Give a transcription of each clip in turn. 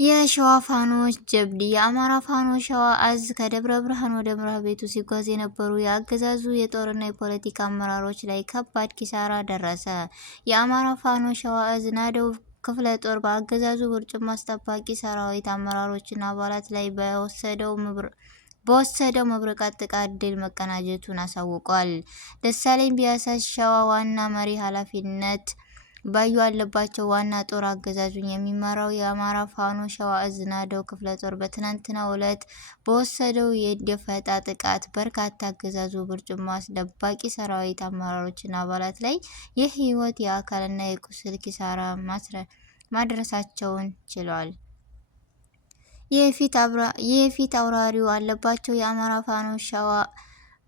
የሸዋ ፋኖች ጀብድ የአማራ ፋኖ ሸዋ አዝ ከደብረ ብርሃን ወደ ምራቤቱ ሲጓዝ የነበሩ የአገዛዙ የጦርና የፖለቲካ አመራሮች ላይ ከባድ ኪሳራ ደረሰ። የአማራ ፋኖ ሸዋ አዝ ናደው ክፍለ ጦር በአገዛዙ ውርጭማ አስጠባቂ ሰራዊት አመራሮችና አባላት ላይ በወሰደው መብረቃት ጥቃት ድል መቀናጀቱን አሳውቋል። ደሳለኝ ቢያሳ ሸዋ ዋና መሪ ኃላፊነት ባዩ አለባቸው ዋና ጦር አገዛዙን የሚመራው የአማራ ፋኖ ሸዋ እዝ ናደው ክፍለ ጦር በትናንትናው ዕለት በወሰደው የደፈጣ ጥቃት በርካታ አገዛዙ ብርጭማ አስደባቂ ሰራዊት አመራሮችና አባላት ላይ የህይወት የአካልና የቁስል ኪሳራ ማድረሳቸውን ችሏል። የፊት አውራሪው አለባቸው የአማራ ፋኖ ሸዋ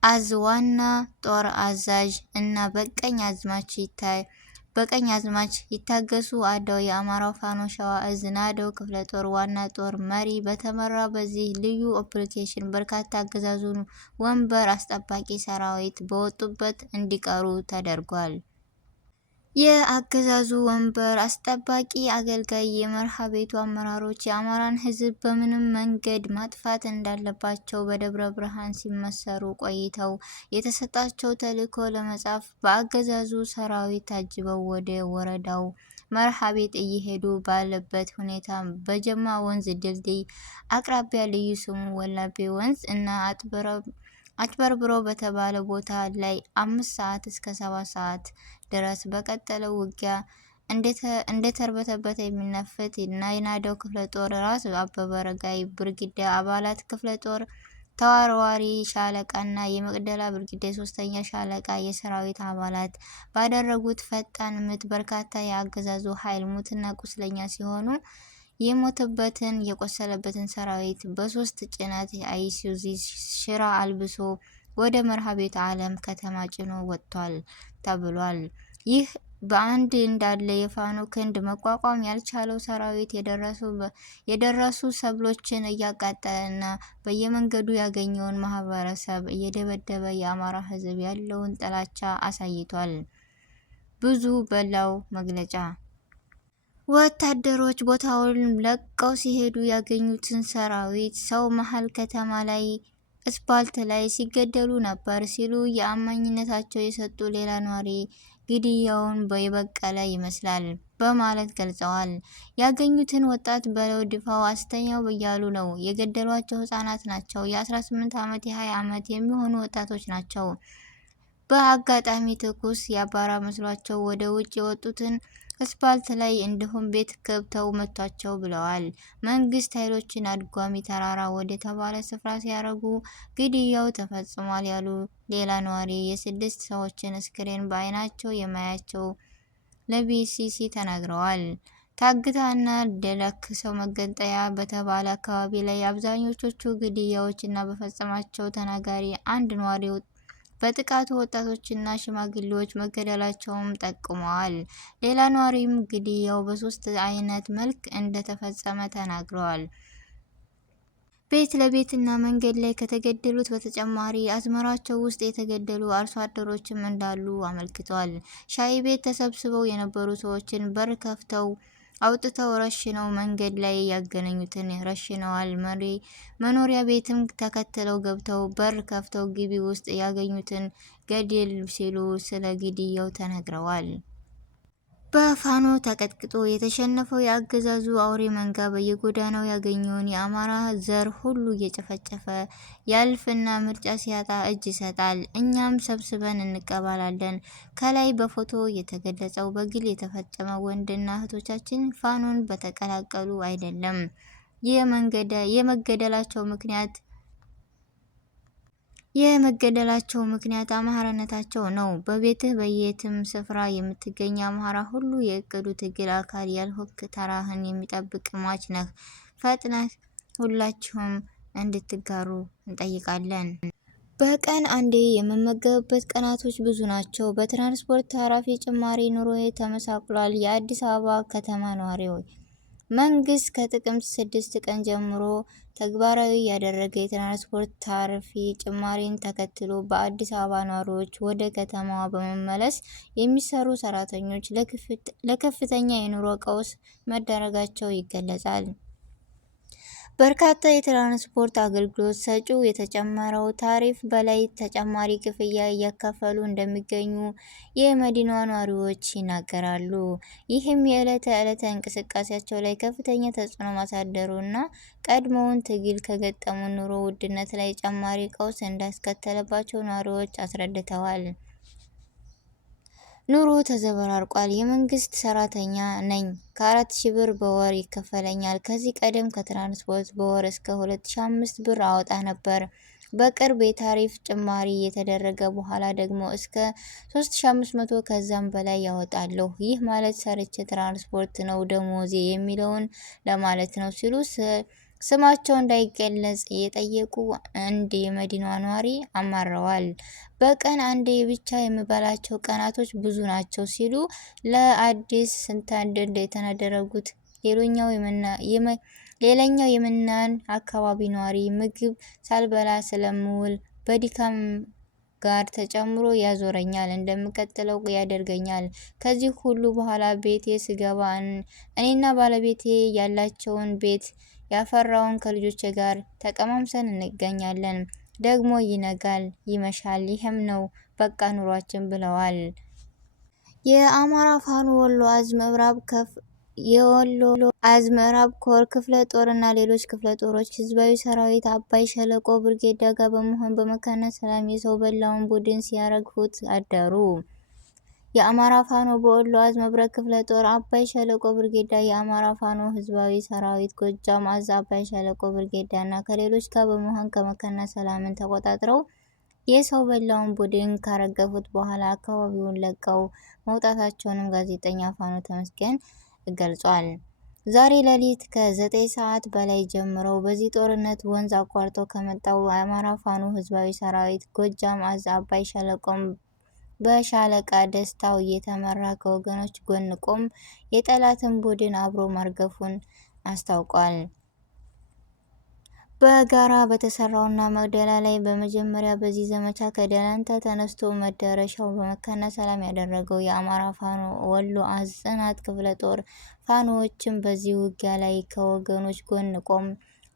አዝ ዋና ጦር አዛዥ እና በቀኝ አዝማች ይታገሱ አዳው የአማራ ፋኖ ሸዋ እዝ ናደው ክፍለ ጦር ዋና ጦር መሪ በተመራ በዚህ ልዩ ኦፕሬሽን በርካታ አገዛዙን ወንበር አስጠባቂ ሰራዊት በወጡበት እንዲቀሩ ተደርጓል። የአገዛዙ ወንበር አስጠባቂ አገልጋይ የመርሃ ቤቱ አመራሮች የአማራን ህዝብ በምንም መንገድ ማጥፋት እንዳለባቸው በደብረ ብርሃን ሲመሰሩ ቆይተው የተሰጣቸው ተልዕኮ ለመጻፍ በአገዛዙ ሰራዊት ታጅበው ወደ ወረዳው መርሃ ቤት እየሄዱ ባለበት ሁኔታ በጀማ ወንዝ ድልድይ አቅራቢያ ልዩ ስሙ ወላቤ ወንዝ እና አጭበርብሮ በተባለ ቦታ ላይ 5 ሰዓት እስከ 7 ሰዓት ድረስ በቀጠለው ውጊያ እንደተርበተበተ የሚነፍት የናደው ክፍለ ጦር ራስ አበበ ረጋይ ብርጌድ አባላት ክፍለ ጦር ተዋርዋሪ ሻለቃና የመቅደላ ብርጌድ 3ኛ ሻለቃ የሰራዊት አባላት ባደረጉት ፈጣን ምት በርካታ የአገዛዙ ኃይል ሙትና ቁስለኛ ሲሆኑ የሞተበትን የቆሰለበትን ሰራዊት በ3 ጭነት አይሱዚ ሽራ አልብሶ ወደ መርሃ ቤት ዓለም ከተማ ጭኖ ወጥቷል ተብሏል። ይህ በአንድ እንዳለ የፋኖ ክንድ መቋቋም ያልቻለው ሰራዊት የደረሱ ሰብሎችን እያቃጠለና በየመንገዱ ያገኘውን ማህበረሰብ እየደበደበ የአማራ ህዝብ ያለውን ጥላቻ አሳይቷል። ብዙ በላው መግለጫ ወታደሮች ቦታውን ለቀው ሲሄዱ ያገኙትን ሰራዊት ሰው መሀል ከተማ ላይ አስፓልት ላይ ሲገደሉ ነበር ሲሉ የአማኝነታቸው የሰጡ ሌላ ነዋሪ ግድያውን የበቀለ ይመስላል በማለት ገልጸዋል። ያገኙትን ወጣት በለው ድፋው አስተኛው እያሉ ነው የገደሏቸው። ህጻናት ናቸው። የ18 ዓመት የ20 ዓመት የሚሆኑ ወጣቶች ናቸው። በአጋጣሚ ትኩስ ያባራ መስሏቸው ወደ ውጭ የወጡትን አስፓልት ላይ እንዲሁም ቤት ገብተው መቷቸው ብለዋል። መንግስት ኃይሎችን አድጓሚ ተራራ ወደ ተባለ ስፍራ ሲያረጉ ግድያው ተፈጽሟል ያሉ ሌላ ነዋሪ የ6 ሰዎችን አስክሬን በአይናቸው የማያቸው ለቢሲሲ ተናግረዋል። ታግታና ደለክ ሰው መገንጠያ በተባለ አካባቢ ላይ አብዛኞቹ ግድያዎች እና በፈጸማቸው ተናጋሪ አንድ ነዋሪ በጥቃቱ ወጣቶችና ሽማግሌዎች መገደላቸውም ጠቁመዋል። ሌላ ነዋሪም ግድያው በ3 አይነት መልክ እንደተፈጸመ ተናግረዋል። ቤት ለቤትና መንገድ ላይ ከተገደሉት በተጨማሪ አዝመራቸው ውስጥ የተገደሉ አርሶ አደሮችም እንዳሉ አመልክቷል። ሻይ ቤት ተሰብስበው የነበሩ ሰዎችን በር ከፍተው አውጥተው ረሽነው መንገድ ላይ ያገናኙትን ረሽነዋል። መኖሪያ ቤትም ተከትለው ገብተው በር ከፍተው ግቢ ውስጥ ያገኙትን ገድል ሲሉ ስለ ግድያው ተናግረዋል። በፋኖ ተቀጥቅጦ የተሸነፈው የአገዛዙ አውሬ መንጋ በየጎዳናው ያገኘውን የአማራ ዘር ሁሉ እየጨፈጨፈ ያልፍና ምርጫ ሲያጣ እጅ ይሰጣል። እኛም ሰብስበን እንቀበላለን። ከላይ በፎቶ የተገለጸው በግል የተፈጸመ ወንድና እህቶቻችን ፋኖን በተቀላቀሉ አይደለም። የመገደላቸው ምክንያት አማራነታቸው ነው። በቤትህ በየትም ስፍራ የምትገኝ አማራ ሁሉ የእቅዱ ትግል አካል ያልሆንክ ተራህን የሚጠብቅ ሟች ነህ። ፈጥነህ ሁላችሁም እንድትጋሩ እንጠይቃለን። በቀን አንዴ የምመገብበት ቀናቶች ብዙ ናቸው። በትራንስፖርት ታራፊ ጭማሪ ኑሮዬ ተመሳቅሏል። የአዲስ አበባ ከተማ ነዋሪዎች መንግስት ከጥቅምት 6 ቀን ጀምሮ ተግባራዊ ያደረገ የትራንስፖርት ታሪፍ ጭማሪን ተከትሎ በአዲስ አበባ ነዋሪዎች ወደ ከተማዋ በመመለስ የሚሰሩ ሰራተኞች ለከፍተኛ የኑሮ ቀውስ መዳረጋቸው ይገለጻል። በርካታ የትራንስፖርት አገልግሎት ሰጪው የተጨመረው ታሪፍ በላይ ተጨማሪ ክፍያ እየከፈሉ እንደሚገኙ የመዲናዋ ነዋሪዎች ይናገራሉ። ይህም የዕለት ተዕለት እንቅስቃሴያቸው ላይ ከፍተኛ ተጽዕኖ ማሳደሩ እና ቀድሞውን ትግል ከገጠሙ ኑሮ ውድነት ላይ ጨማሪ ቀውስ እንዳስከተለባቸው ነዋሪዎች አስረድተዋል። ኑሮ ተዘበራርቋል። የመንግስት ሰራተኛ ነኝ። ከ4000 ብር በወር ይከፈለኛል። ከዚህ ቀደም ከትራንስፖርት በወር እስከ 2005 ብር አወጣ ነበር። በቅርብ የታሪፍ ጭማሪ የተደረገ በኋላ ደግሞ እስከ 3500 ከዛም በላይ ያወጣለሁ። ይህ ማለት ሰርቼ ትራንስፖርት ነው ደሞዜ የሚለውን ለማለት ነው ሲሉ ስማቸው እንዳይገለጽ የጠየቁ አንድ የመዲናዋ ነዋሪ አማረዋል። በቀን አንዴ ብቻ የሚበላቸው ቀናቶች ብዙ ናቸው ሲሉ ለአዲስ ስታንዳርድ የተናገሩት ሌላኛው የመናን አካባቢ ነዋሪ ምግብ ሳልበላ ስለምውል በድካም ጋር ተጨምሮ ያዞረኛል፣ እንደምቀጥለው ያደርገኛል። ከዚህ ሁሉ በኋላ ቤቴ ስገባ እኔና ባለቤቴ ያላቸውን ቤት ያፈራውን ከልጆቼ ጋር ተቀማምሰን እንገኛለን። ደግሞ ይነጋል፣ ይመሻል። ይህም ነው በቃ ኑሯችን ብለዋል። የአማራ ፋኖ ወሎ አዝ ምዕራብ ኮር ክፍለ ጦር እና ሌሎች ክፍለ ጦሮች ህዝባዊ ሰራዊት አባይ ሸለቆ ብርጌድ ጋር በመሆን በመካነ ሰላም የሰው በላውን ቡድን ሲያረግፉት አደሩ። የአማራ ፋኖ በወሎ አዝ መብረቅ ክፍለ ጦር አባይ ሸለቆ ብርጌዳ የአማራ ፋኖ ህዝባዊ ሰራዊት ጎጃም አዝ አባይ ሸለቆ ብርጌዳ እና ከሌሎች ጋር በመሆን ከመካነ ሰላምን ተቆጣጥረው የሰው በላውን ቡድን ካረገፉት በኋላ አካባቢውን ለቀው መውጣታቸውንም ጋዜጠኛ ፋኖ ተመስገን ገልጿል። ዛሬ ሌሊት ከ9 ሰዓት በላይ ጀምረው በዚህ ጦርነት ወንዝ አቋርጠው ከመጣው የአማራ ፋኖ ህዝባዊ ሰራዊት ጎጃም አዝ አባይ ሸለቆም በሻለቃ ደስታው እየተመራ ከወገኖች ጎን ቆም የጠላትን ቡድን አብሮ ማርገፉን አስታውቋል። በጋራ በተሰራውና መቅደላ ላይ በመጀመሪያ በዚህ ዘመቻ ከደላንታ ተነስቶ መዳረሻው በመካነ ሰላም ያደረገው የአማራ ፋኖ ወሎ አዝ ጽናት ክፍለ ጦር ፋኖዎችም በዚህ ውጊያ ላይ ከወገኖች ጎን ቆም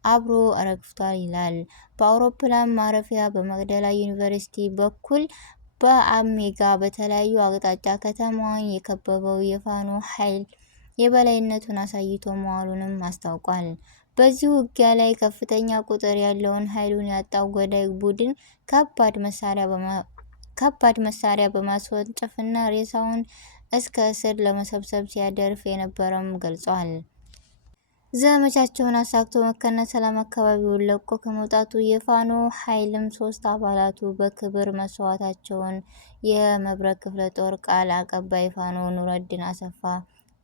አብሮ ረግፍቷል ይላል። በአውሮፕላን ማረፊያ በመቅደላ ዩኒቨርሲቲ በኩል በአሜጋ በተለያዩ አቅጣጫ ከተማዋን የከበበው የፋኖ ኃይል የበላይነቱን አሳይቶ መዋሉንም አስታውቋል። በዚህ ውጊያ ላይ ከፍተኛ ቁጥር ያለውን ኃይሉን ያጣው ገዳይ ቡድን ከባድ መሳሪያ በማስወንጨፍና ሬሳውን እስከ እስር ለመሰብሰብ ሲያደርፍ የነበረም ገልጿል። ዘመቻቸውን አሳክቶ መካነ ሰላም አካባቢውን ለቆ ከመውጣቱ የፋኖ ኃይልም 3 አባላቱ በክብር መስዋዕታቸውን የመብረቅ ክፍለ ጦር ቃል አቀባይ ፋኖ ኑረዲን አሰፋ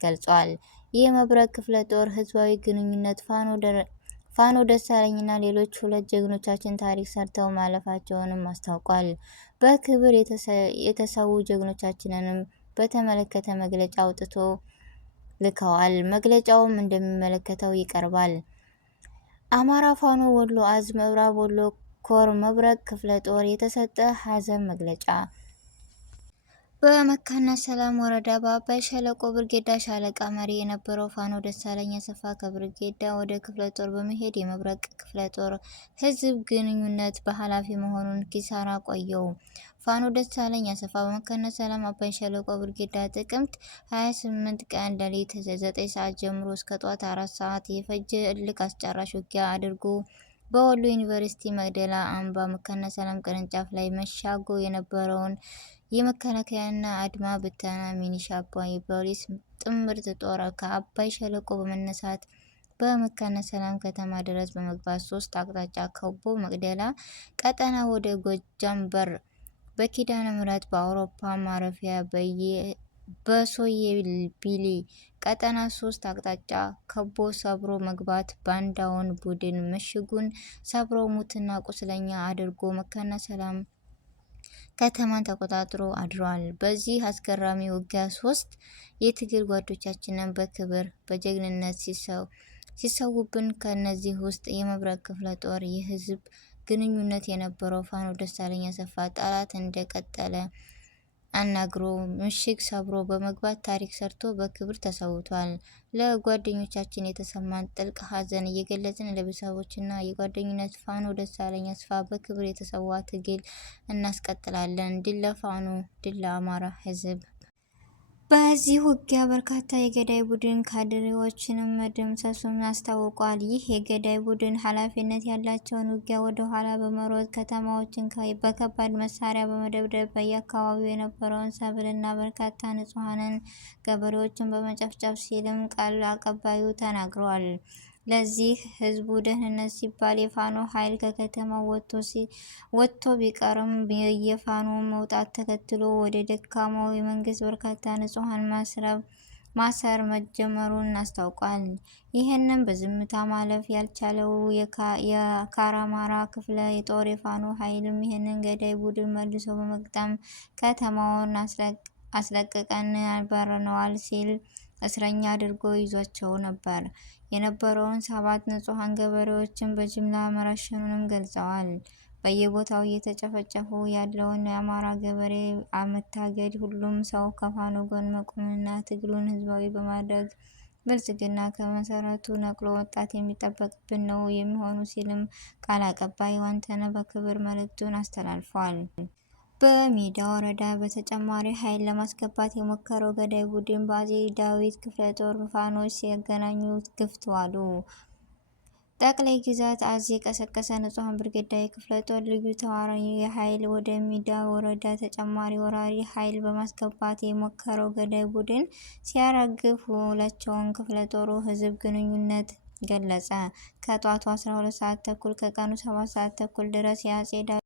ገልጿል። የመብረቅ ክፍለ ጦር ህዝባዊ ግንኙነት ፋኖ ደሳለኝና ሌሎች 2 ጀግኖቻችን ታሪክ ሰርተው ማለፋቸውንም አስታውቋል። በክብር የተሰዉ ጀግኖቻችንንም በተመለከተ መግለጫ አውጥቶ ልከዋል። መግለጫውም እንደሚመለከተው ይቀርባል። አማራ ፋኖ ወሎ አዝ ምዕራብ ወሎ ኮር መብረቅ ክፍለ ጦር የተሰጠ ሀዘን መግለጫ። በመካነ ሰላም ወረዳ በአባይ ሸለቆ ብርጌዳ ሻለቃ መሪ የነበረው ፋኖ ደሳለኝ አሰፋ ከብርጌዳ ወደ ክፍለ ጦር በመሄድ የመብረቅ ክፍለ ጦር ህዝብ ግንኙነት በኃላፊ መሆኑን ኪሳራ ቆየው። ፋኖ ደሳለኝ አሰፋ በመካነ ሰላም አባይ ሸለቆ ብርጌዳ ጥቅምት 28 ቀን ሌሊት 9 ሰዓት ጀምሮ እስከ ጧት 4 ሰዓት የፈጀ እልክ አስጨራሽ ውጊያ አድርጎ በወሎ ዩኒቨርሲቲ መቅደላ አምባ መካነ ሰላም ቅርንጫፍ ላይ መሻጎ የነበረውን የመከላከያና አድማ ብተና ሚኒሻ ፖሊስ ጥምርት ጦር ከአባይ ሸለቆ በመነሳት በመካነ ሰላም ከተማ ድረስ በመግባት 3 አቅጣጫ ከቦ መቅደላ ቀጠና ወደ ጎጃም በር በኪዳነ ምሕረት በአውሮፓ ማረፊያ በሶየቢሊ ቀጠና 3 አቅጣጫ ከቦ ሰብሮ መግባት ባንዳውን ቡድን ምሽጉን ሰብሮ ሙትና ቁስለኛ አድርጎ መካነ ሰላም ከተማን ተቆጣጥሮ አድሯል። በዚህ አስገራሚ ውጊያ 3 የትግል ጓዶቻችንን በክብር በጀግንነት ሲሰውብን ከነዚህ ውስጥ የመብረቅ ክፍለ ጦር የህዝብ ግንኙነት የነበረው ፋኖ ደሳለኝ አሰፋ ጠላት እንደቀጠለ አናግሮ ምሽግ ሰብሮ በመግባት ታሪክ ሰርቶ በክብር ተሰውቷል። ለጓደኞቻችን የተሰማን ጥልቅ ሐዘን እየገለጽን ለቤተሰቦችና የጓደኝነት ፋኖ ደሳለኝ አስፋ በክብር የተሰዋ ትግል እናስቀጥላለን። ድል ለፋኖ፣ ድል ለአማራ ሕዝብ። በዚህ ውጊያ በርካታ የገዳይ ቡድን ካድሬዎችንም መደምሰሱን አስታውቋል። ይህ የገዳይ ቡድን ኃላፊነት ያላቸውን ውጊያ ወደ ኋላ በመሮጥ ከተማዎችን በከባድ መሳሪያ በመደብደብ በየአካባቢው የነበረውን ሰብልና በርካታ ንጹሐንን ገበሬዎችን በመጨፍጨፍ ሲልም ቃል አቀባዩ ተናግረዋል። ለዚህ ህዝቡ ደህንነት ሲባል የፋኖ ኃይል ከከተማው ወጥቶ ቢቀርም የፋኖ መውጣት ተከትሎ ወደ ደካማው የመንግስት በርካታ ንጹሐን ማሰር መጀመሩን አስታውቋል። ይህንን በዝምታ ማለፍ ያልቻለው የካራማራ ክፍለ የጦር የፋኖ ኃይልም ይህንን ገዳይ ቡድን መልሶ በመግጠም ከተማውን አስለቅቀን አባረነዋል ሲል እስረኛ አድርጎ ይዟቸው ነበር የነበረውን 7 ንጹሐን ገበሬዎችን በጅምላ መረሸኑንም ገልጸዋል። በየቦታው እየተጨፈጨፉ ያለውን የአማራ ገበሬ መታገድ፣ ሁሉም ሰው ከፋኖ ጎን መቆምና ትግሉን ህዝባዊ በማድረግ ብልጽግና ከመሰረቱ ነቅሎ ወጣት የሚጠበቅብን ነው የሚሆኑ ሲልም ቃል አቀባይ አንተነህ በክብር መልእክቱን አስተላልፏል። በሜዳ ወረዳ በተጨማሪ ኃይል ለማስገባት የሞከረው ገዳይ ቡድን በአፄ ዳዊት ክፍለ ጦር ፋኖች ሲያገናኙ ገፍተዋል። ጠቅላይ ግዛት አዝ የቀሰቀሰ ንጹሐን ብርጌዳዊ ክፍለ ጦር ልዩ ተዋራኝ ኃይል ወደ ሜዳ ወረዳ ተጨማሪ ወራሪ ኃይል በማስገባት የሞከረው ገዳይ ቡድን ሲያራግፍ ውላቸውን ክፍለ ጦሩ ህዝብ ግንኙነት ገለጸ። ከጧቱ 12 ሰዓት ተኩል ከቀኑ 7 ሰዓት ተኩል ድረስ የአፄ